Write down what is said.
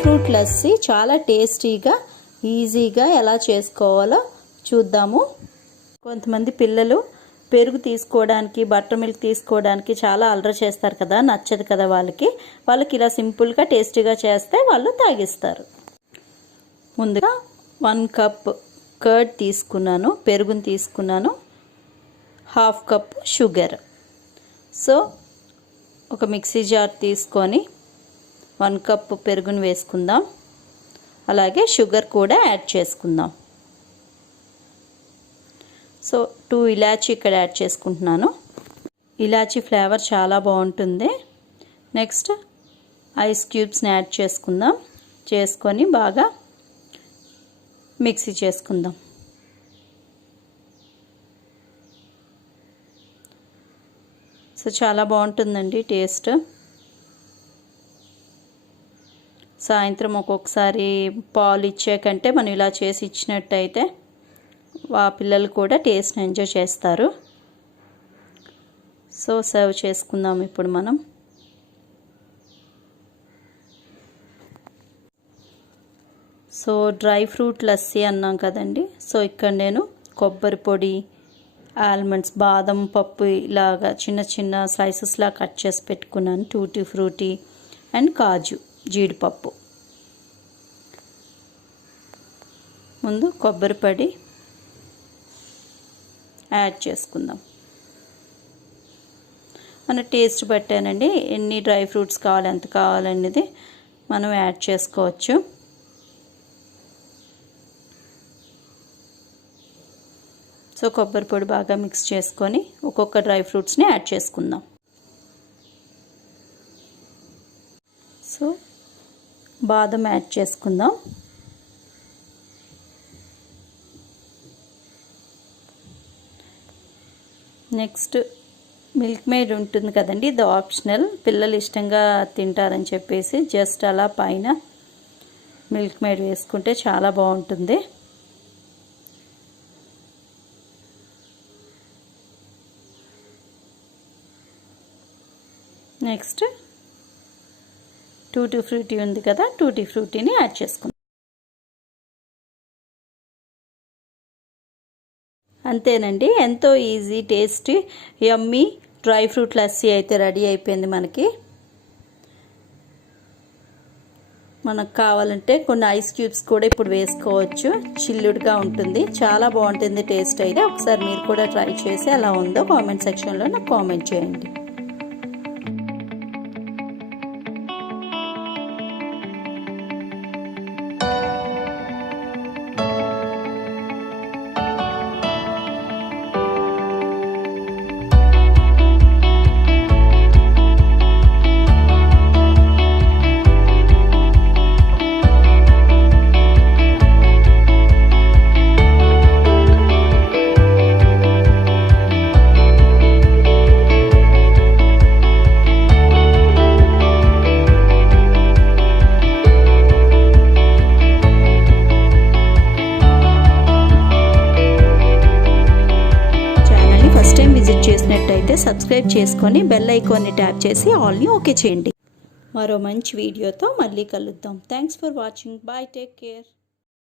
Fruit lassi చాలా టేస్టీగా ఈజీగా ఎలా చేసుకోవాలో చూద్దాము. కొంతమంది పిల్లలు పెరుగు తీసుకోవడానికి బటర్ మిల్క్ తీసుకోవడానికి చాలా అలర చేస్తారు కదా, నచ్చదు కదా వాళ్ళకి ఇలా సింపుల్గా టేస్టీగా చేస్తే వాళ్ళు తాగిస్తారు. ముందుగా 1 కప్ కర్డ్ తీసుకున్నాను, పెరుగుని తీసుకున్నాను, 1/2 కప్ షుగర్. సో ఒక మిక్సీ జార్ తీసుకొని 1 కప్ పెరుగుని వేసుకుందాం. అలాగే షుగర్ కూడా యాడ్ చేసుకుందాం. సో 2 ఇలాచీ ఇక్కడ యాడ్ చేసుకుంటున్నాను. ఇలాచీ ఫ్లేవర్ చాలా బాగుంటుంది. నెక్స్ట్ ఐస్ క్యూబ్స్ని యాడ్ చేసుకుందాం. చేసుకొని బాగా మిక్సీ చేసుకుందాం. సో చాలా బాగుంటుందండి టేస్ట్. సాయంత్రం ఒక్కొక్కసారి పాలు ఇచ్చే కంటే మనం ఇలా చేసి ఇచ్చినట్టయితే ఆ పిల్లలు కూడా టేస్ట్ని ఎంజాయ్ చేస్తారు. సో సర్వ్ చేసుకుందాం ఇప్పుడు మనం. సో డ్రై ఫ్రూట్ లస్సీ అన్నాం కదండి. సో ఇక్కడ నేను కొబ్బరి పొడి, ఆల్మండ్స్, బాదం పప్పు ఇలాగా చిన్న చిన్న స్లైసెస్లా కట్ చేసి పెట్టుకున్నాను. టూటీ ఫ్రూటీ అండ్ కాజు, జీడిపప్పు. ముందు కొబ్బరి పొడి యాడ్ చేసుకుందాం. మన టేస్ట్ బట్టానండి, ఎన్ని డ్రై ఫ్రూట్స్ కావాలి ఎంత కావాలనేది మనం యాడ్ చేసుకోవచ్చు. సో కొబ్బరి పొడి బాగా మిక్స్ చేసుకొని ఒక్కొక్క డ్రై ఫ్రూట్స్ని యాడ్ చేసుకుందాం. సో బాదం యాడ్ చేసుకుందాం. నెక్స్ట్ మిల్క్ మేడ్ ఉంటుంది కదండి, ఇది ఆప్షనల్. పిల్లలు ఇష్టంగా తింటారని చెప్పేసి జస్ట్ అలా పైన మిల్క్ మేడ్ వేసుకుంటే చాలా బాగుంటుంది. నెక్స్ట్ టూటీ ఫ్రూటీ ఉంది కదా, టూటీ ఫ్రూటీని యాడ్ చేసుకుందాం. అంతేనండి, ఎంతో ఈజీ, టేస్టీ, యమ్మీ డ్రై ఫ్రూట్ లస్సీ అయితే రెడీ అయిపోయింది మనకి. మనకు కావాలంటే కొన్ని ఐస్ క్యూబ్స్ కూడా ఇప్పుడు వేసుకోవచ్చు. చిల్లుడ్గా ఉంటుంది, చాలా బాగుంటుంది టేస్ట్ అయితే. ఒకసారి మీరు కూడా ట్రై చేసి ఎలా ఉందో కామెంట్ సెక్షన్లో నాకు కామెంట్ చేయండి. చేసినట్టయితే సబ్స్క్రైబ్ చేసుకొని బెల్ ఐకాన్ని ట్యాప్ చేసి ఆల్ని ఓకే చేయండి. మరో మంచి వీడియోతో మళ్ళీ కలుద్దాం. Thanks for watching. Bye, take care.